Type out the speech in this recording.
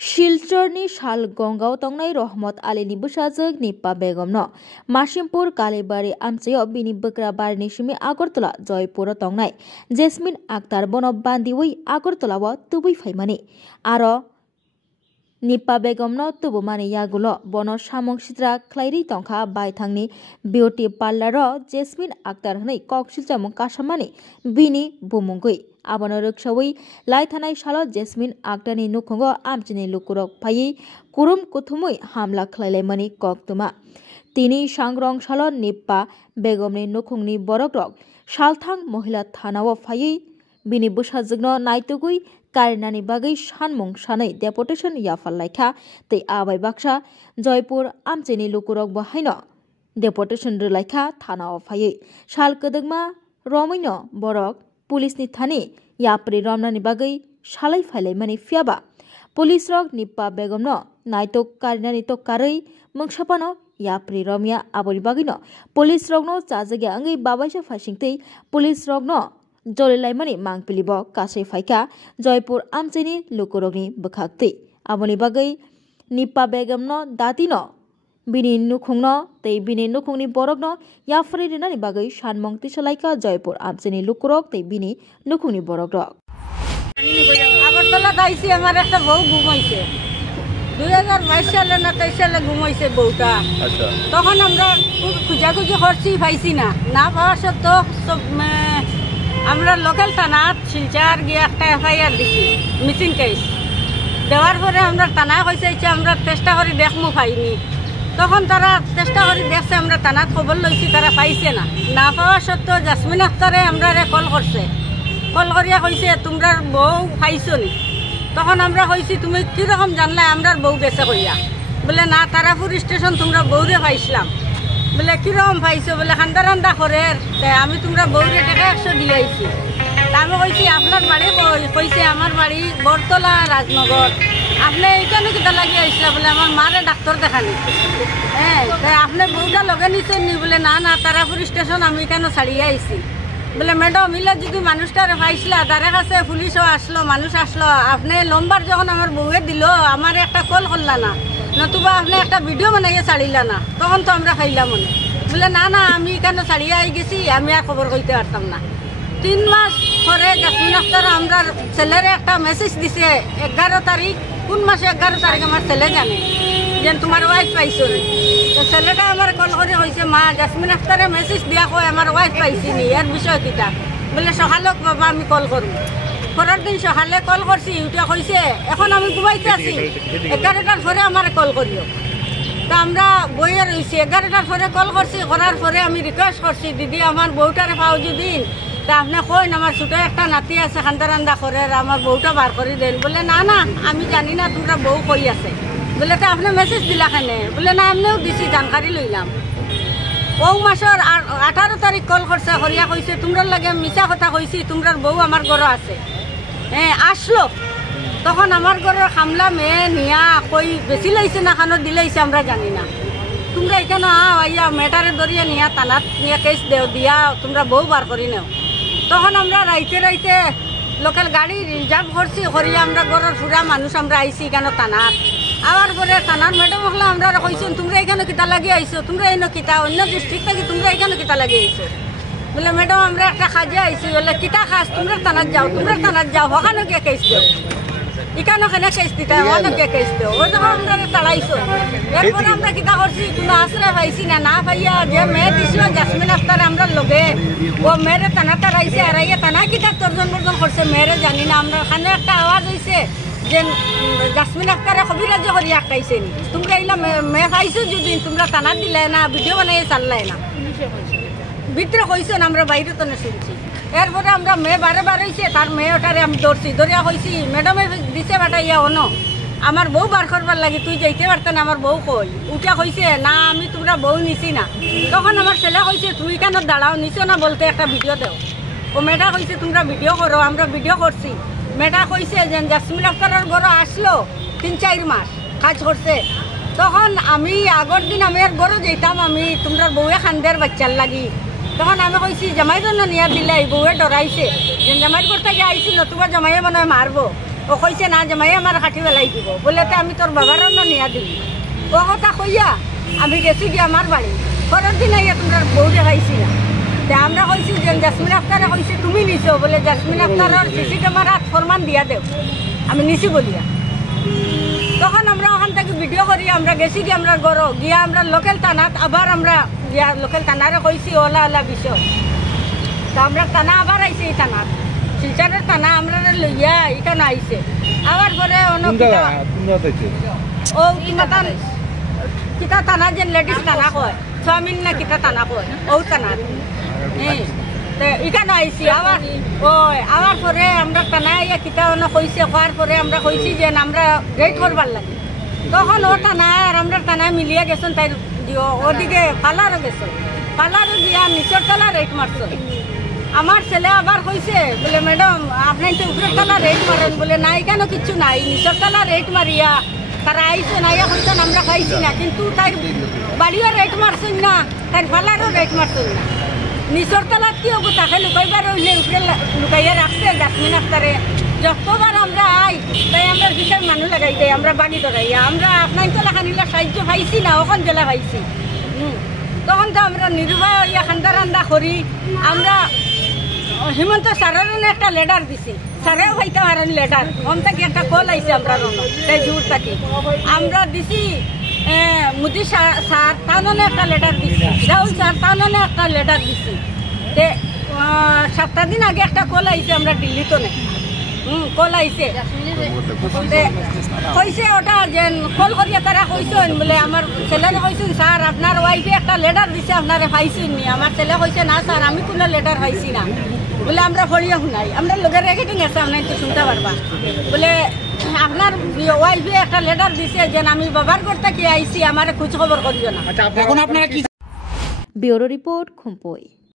शिलचरनि शालगंगाव तंनाय रहमत आलीनि बुसाजोग निप्पा बेगमनो मासिमपुर कालीबारि आमचायाव बिनि बोग्रा बारिनि सिमि आगरतला जयपुर तंनाय जेसमिन आक्तार बनो बान्दिवै आगरतलाव तुबै फाइमानि आरो निप्पा बेगमनो तुबुमानि यागुलो बनो सामं सिद्रा ख्लाइरि तंखा बायथांनि बिउटी पार्लर जेसमिन आक्तार हनै कक्सिलचामु कासामानि बिनि बुमुंगै आबनो रोक्सावै लाइथानाय सालो जेसमिन आक्तारनि नुखंगो आमचिनि लुकुरक फायै कुरुम कुथुमै हामला ख्लाइलायमानि कक्तुमा तिनि सांग्रं सालो निप्पा बेगमनि नुखंनि बरकरक सालथां महिला थानाव फायै बिनि बुसाजोगनो नायतुगै कारिनानि बागै सानमुं सानै डेपुटेशन याफाललायखा तै आबाय बाक्सा जयपुर आमचिनि लुकुरक बाहायनो डेपुटेशन रोलायखा थानाव फायै साल कदगमा रमैनो बरक पुलिसनि थानी याप्रि रमनानि बागै सालाय फायलायमानि फियाबा पुलिस रक निप्पा बेगमनो नायतक कारिनानि तो कारै मंगसापानो याप्रि रमिया आबोनि बागैनो पुलिस रकनो चाजगे आंगै बाबायसा फासिंतै पुलिस रकनो जलिलायमानि मांपिलिब कासै फायका जयपुर आमचैनि लुकुरकनि बखाक्तै आबोनि बागै निप्पा बेगमनो दातिनो बिनि नुखंनो तै बिनि नुखंनि बरकनो याफ्रि रिनानि बागै सानमं तिसलायका जयपुर आमचैनि लुकुरक तै बिनि नुखंनि बरक रक আগরতলা দাইছি আমার একটা বউ ঘুমাইছে 2022 সালে না 23 সালে ঘুমাইছে বউটা। আচ্ছা, তখন আমরা খুঁজাখুঁজি করছি পাইছি না, না পাওয়া সত্ত্বেও সব আমরা লোকাল থানাত শিলচর গিয়ে একটা এফআইআর দিছি মিসিং কেস দেওয়ার পরে আমরা থানায় কইছে আমরা চেষ্টা করে দেখমু পাইনি। তখন তারা চেষ্টা করে দেখছে, আমরা থানাত খবর লইছি, তারা পাইছে না। না পাওয়া সত্ত্বেও জাসমিন আক্তারে আমরা কল করছে, কল করিয়া কইছে তোমরা বউ পাইছো নি? তখন আমরা কইছি তুমি কিরকম জানলা আমরা বউ গেছে কইয়া? বলে না, তারাপুর স্টেশন তোমরা বউরে পাইছিলাম। বলে কিরকম পাইছো? বলে খান্দা রান্দা করে আমি তোমরা বউরে টাকা 100 দিয়ে আইছি। আমি কইছি আপনার বাড়ি কইছে আমার বাড়ি বরতলা রাজনগর। আপনি এইখানে কিতা লাগিয়ে আইসলা? বলে আমার মারে ডাক্তার দেখানি। হ্যাঁ, আপনার বউটা লগে নিছেন নি? বলে না না, তারাপুর স্টেশন আমি এখানে ছাড়িয়ে আইছি। বলে ম্যাডাম ইলা যদি মানুষটারে পাইছিলা, তার কাছে পুলিশও আসলো, মানুষ আসলো, আপনি লম্বার যখন আমার বউয়ে দিল আমার একটা কল করলা না, নতুবা আপনি একটা ভিডিও বানাইয়ে ছাড়িলা না, তখন তো আমরা খাইলাম মনে। বলে না না, আমি এখানে ছাড়িয়ে আই গেছি, আমি আর খবর কইতে পারতাম না। 3 মাস পরে জাসমিন আক্তার আমরা ছেলেরে একটা মেসেজ দিছে 11 তারিখ, কোন মাসে 11 তারিখ আমার ছেলে জানে যে তোমার ওয়াইফ পাইছো। তো ছেলেটা আমার কল করে কইছে মা জাসমিন আক্তারে মেসেজ দিয়া কয় আমার ওয়াইফ পাইছি নি, এর বিষয় কিটা? বলে সকালক বাবা আমি কল করব। পরের দিন সকালে কল করছি, উঠে কইছে এখন আমি ঘুমাইতে আছি, 11টার পরে আমার কল করিও। তো আমরা বইয়ে রয়েছি, 11টার পরে কল করছি, করার পরে আমি রিকোয়েস্ট করছি দিদি আমার বউটারে পাও যদি তা আপনি কইন আমার ছোট একটা নাতি আছে খান্দা রান্দা করে, আমার বউটা বার করে দেন। বলে না না, আমি জানি না তোমরা বউ কই আছে। বলে তো আপনি মেসেজ দিলা কেনে? বলে না এমনিও দিছি, জানকারি লইলাম। ও মাসের 18 তারিখ কল করছে, করিয়া কইছে তোমরার লাগে মিছা কথা কইছি, তোমরার বউ আমার ঘরে আছে। হ্যাঁ, আসলো তখন আমার ঘরের খামলা মেয়ে নিয়া কই বেশি লাইছে না খানো দিলাইছে আমরা জানি না। তোমরা এখানে আইয়া মেটারে ধরিয়া নিয়া থানাত নিয়ে কেস দেও দিয়া তোমরা বউ বার করি নেও। তখন আমরা রাইতে রাইতে লোকাল গাড়ি রিজার্ভ করছি, করিয়া আমরা ঘরের পুরা মানুষ আমরা আইছি এখানে থানাত। আবার পরে থানার ম্যাডাম হলে আমরা কইছেন তোমরা এখানে কিতা লাগিয়ে আইছো, তোমরা এনে কিতা অন্য ডিস্ট্রিক্ট থেকে তোমরা এখানে কিতা লাগিয়ে আইছো? বলে ম্যাডাম আমরা একটা কাজে আইছি। বলে কিতা কাজ? তোমরা থানাত যাও, তোমরা থানাত যাও, ওখানে গিয়ে কেস দেও, এখানে কেন কেস দিতে ওখানে গিয়ে কেস দেও। ওই যখন আমরা তাড়াইছো, এরপরে আমরা কিতা করছি কোনো আশ্রয় পাইছি না, না পাইয়া যে মেয়ে দিছিল জাসমিন আক্তার আমরা লগে, ও মেয়েরে টানা তাড়াইছে, আড়াইয়া টানা কিতা তর্জন বর্জন করছে মেয়েরে জানি না। আমরা ওখানে একটা আওয়াজ হয়েছে যে জাসমিন আক্তারে কবিরাজি করি আটকাইছে নি, তোমরা এগুলা মেয়ে পাইছো যদি তোমরা টানা দিলে না, ভিডিও বানাইয়ে চাললাই না, ভিতরে কইছেন আমরা বাইরে তো না শুনছি। এরপরে আমরা মেয়ে বারে হয়েছে, তার মেয়ে ওটারে আমি ধরছি, ধরিয়া কইছি ম্যাডামে দিছে বাটাইয়া অন আমার বউ বার করবার লাগে, তুই যাইতে পারত না, আমার বউ কই? উঠা কইছে না আমি তোমরা বউ নিছি না। তখন আমার ছেলে কইছে তুই কেন দাঁড়াও, নিছো না বলতে একটা ভিডিও দেও। ও মেয়েটা কইছে তোমরা ভিডিও করো, আমরা ভিডিও করছি। মেয়েটা কইছে যে জাসমিন আক্তারের ঘরে আসলো 3-4 মাস কাজ করছে। তখন আমি আগর দিন আমি আর ঘরে যেতাম, আমি তোমরা বউয়ে খান্দের বাচ্চার লাগি। তখন আমি কইছি জামাই জন্য নিয়ে দিলে, বউয়ে ডরাইছে যে জামাইর ঘর থেকে আইছিল, তোমার জামাইয়ে মনে হয় মারবো। ও কইছে না জামাই আমার কাটি বেলাই দিব বলে তো আমি তোর বাবার অন্য নিয়া দিবি ও কথা কইয়া আমি গেছি গিয়ে আমার বাড়ি পরের দিন আইয়া তোমরা বউ দেখাইছি না আমরা কইছি যে জাসমিন আক্তারে কইছে তুমি নিছো বলে জাসমিন আক্তারের সিসি ক্যামেরা ফরমান দিয়া দেও আমি নিছি বলিয়া তখন আমরা ওখান থেকে ভিডিও করি আমরা গেছি গিয়ে আমরা গড় গিয়া আমরা লোকাল থানাত আবার আমরা গিয়া লোকাল থানারে কইছি ওলা ওলা বিষয় তো আমরা থানা আবার আইছি এই থানাত শিলচরের থানা আমরা লইয়া এখানে আইছে আবার পরে ও কিতা থানা যে লেডিস থানা কয় স্বামীন না কিতা থানা কয় ও থানাত এখানে আইছি আবার ওই আবার পরে আমরা থানায় ইয়া কিতা কইছে হওয়ার পরে আমরা কইছি যে আমরা রেড করবার লাগে তখন ও থানায় আর আমরা থানায় মিলিয়ে গেছেন তাই ওদিকে পালারও গেছেন পালারও দিয়া নিচের তলা রেড মারছ আমার ছেলে আবার কইছে বলে ম্যাডাম আপনি তো উপরের তলা রেড মারেন বলে না এখানে কিচ্ছু নাই নিচের তলা রেড মারিয়া তারা আইসেন আইয়া কইছেন আমরা খাইছি না কিন্তু তার বাড়িও রেড মারছেন না তার পালারও রেড মারছেন না নিচর তলাত কি হবো তাকে লুকাইবার হইলে উপরে লুকাইয়া রাখছে জাসমিন আক্তারে যতবার আমরা আই তাই আমরা বিশেষ মানুষ লাগাই দেয় আমরা বাড়ি ধরাইয়া আমরা আপনার তলা খানিলা সাহায্য পাইছি না ওখান জেলা পাইছি তখন তো আমরা নির্ভয় ইয়া খান্দা রান্দা করি আমরা হিমন্ত স্যারের একটা লেটার দিছি স্যারেও ভাইতে পারেন লেটার ওম থেকে একটা কল আইছে আমরা তাই জোর থাকি আমরা দিছি মোদি স্যার তাহলে একটা লেটার দিছি রাহুল স্যার তাহলে একটা লেটার দিছি 7 দিন আগে একটা কল আইছে আমরা দিল্লিতে নেই কল আইছে কইছে ওটা যে কল করিয়া তারা কইছেন বলে আমার ছেলেরে কইছেন স্যার আপনার ওয়াইফে একটা লেটার দিছে আপনারে পাইছেন নি আমার ছেলে কইছে না স্যার আমি কোনো লেটার পাইছি না বলে আমরা ফড়িয়া শুনাই আমরা লোকের রেকর্ডিং আছে আপনার তো শুনতে পারবা বলে আপনার ওয়াইফে একটা লেটার দিছে যে আমি বাবার ঘর থেকে আইছি আমার খোঁজ খবর করিও না ব্যুরো রিপোর্ট খুম্পই।